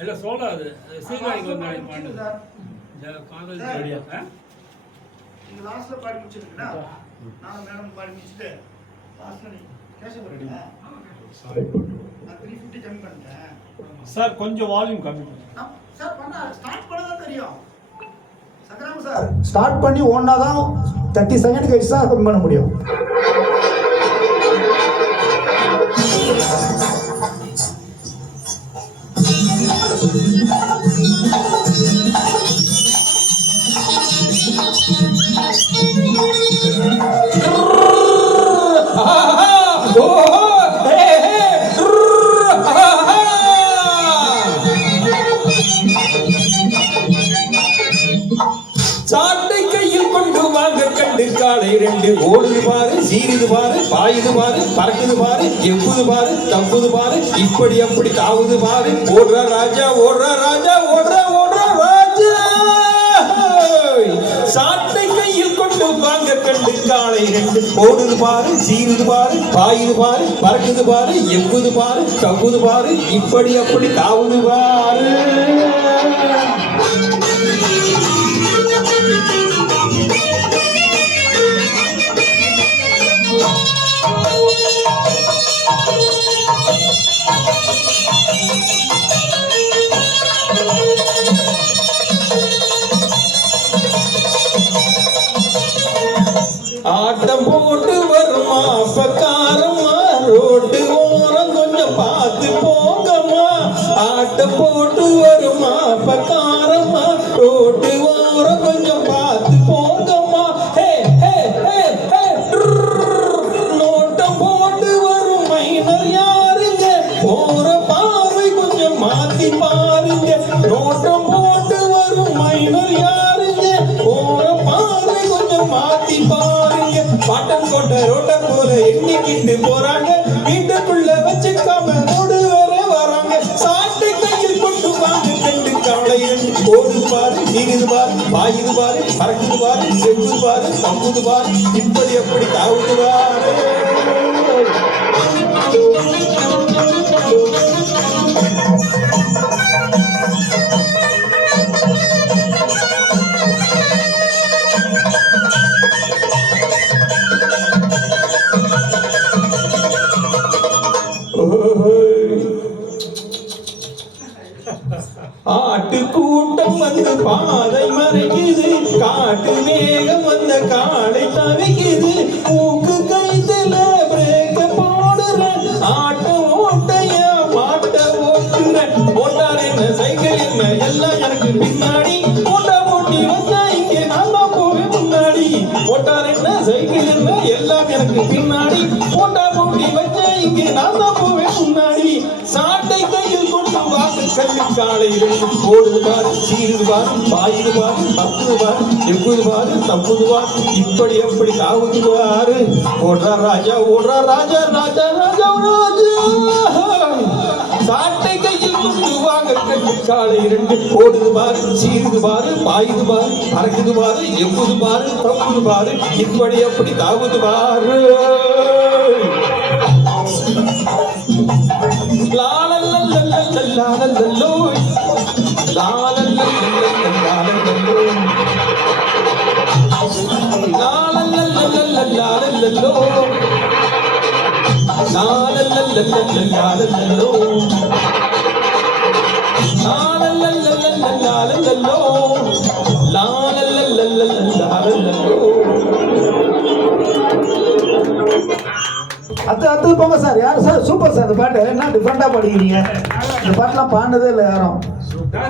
இல்ல சொல்லாது சீக்கிரம் வந்து பாடு காதல் ஜோடியா நீங்க லாஸ்ட்ல பாடி முடிச்சிருக்கீங்களா? நான் மேடம் பாடி முடிச்சிட்டு லாஸ்ட்ல நீ கேஷ் ரெடி. சாரி நான் 350 கம்மி பண்ணிட்டேன் சார். கொஞ்சம் வால்யூம் கம்மி பண்ணுங்க சார். பண்ணா ஸ்டார்ட் பண்ணதா தெரியும் சங்கராம சார். ஸ்டார்ட் பண்ணி ஓன்னா தான் 30 செகண்ட் கழிச்சு தான் கம்மி பண்ண முடியும். சாட்டை கையில் கொண்டு வாங்க கண்டு காலை ரெண்டு ஓடுது பாரு, சீருது பாரு, பாயுது பாரு, பறக்குது பாரு, எவ்வுது பாரு, தப்புது பாரு, இப்படி அப்படி தாவுது பாரு. ஓடுற ராஜா ஓடுற ராஜா ஓடுற ஓடுற ராஜா. சாட்டை கையில் கொண்டு வாங்க கண்டு காலை ரெண்டு ஓடுது பாரு, சீருது பாரு, பாயுது பாரு, பறக்குது பாரு, எவ்வுது பாரு, தப்புது பாரு, இப்படி அப்படி தாவுது பாரு. ஆட்டம் போட்டு வருமா பக்காரமா, ரோட்டு ஓரம் கொஞ்சம் பார்த்து போங்கம்மா. ஆட்டம் போட்டு வருமா பக்காரமா, ரோட்டு ஓரம் கொஞ்சம் பார்த்து போங்கம்மா. ஹே ஹே ஹே ஹே. நோட்டம் போட்டு வரும் மைனர் யாருங்க, போற பார்வை கொஞ்சம் மாத்தி பாருங்க. நோட்டம் போட்டு வரும் மைனர் யாருங்க, போற பார்வை கொஞ்சம் மாத்தி பாருங்க. பாட்டம் கொண்ட ரோட்ட போல எண்ணிக்கிட்டு போறாங்க, வீட்டுக்குள்ள வச்சுக்காம ரோடு வேற வராங்க. சாட்டை கையில் கொண்டு வாங்க கண்டு காலை ஓடு பாரு, சீருது பாரு, பாயுது பாரு, பறக்குது பாரு, செவ்வுது பாரு, தம்புது பாரு, இப்படி எப்படி தாவுது பாரு. ஆட்டு கூட்டம் வந்து பாதை மறைக்குது, காட்டு வேகம் வந்த காலை தவிக்குது. மூக்கு கைத்துல பிரேக்க போடுற, ஆட்ட ஓட்டையா மாட்ட ஓட்டுற. ஓட்டார் என்ன சைக்கிள் என்ன எல்லாம் எனக்கு பின்னாடி, ஓட்டா போட்டி வந்தா இங்கே நான் தான் போவேன் முன்னாடி. ஓட்டார் என்ன சைக்கிள் என்ன எல்லாம் எனக்கு பின்னாடி, ஓட்டா போட்டி வச்சா இங்கே நான் தான் போவேன் முன்னாடி. சாட்டை கையில் கொண்டு வாங்க கண்டு காலை ரெண்டு ஓடுது பாரு, சீருது பாரு, பாயுது பாரு, பத்துது பாரு, எவ்வுது பாரு, தப்புது பாரு, இப்படி எப்படி தாவுது பாரு. ஓடுற ராஜா ஓடுற ராஜா ராஜா ராஜா ராஜா. சாட்டை கையில் கொண்டு வாங்க கண்டு காலை ரெண்டு ஓடுது பாரு, சீருது பாரு, பாயுது பாரு, பறக்குது பாரு, எவ்வுது பாரு, தப்புது பாரு, இப்படி எப்படி தாவுது பாரு. அத்து போங்க சார். யார் சார்? Super sir. இந்த பாட்டு என்ன டிஃப்ரெண்டா பாடிக்கிறீங்க. இந்த பாட்டுலாம் பாடினதே இல்லை யாரும்.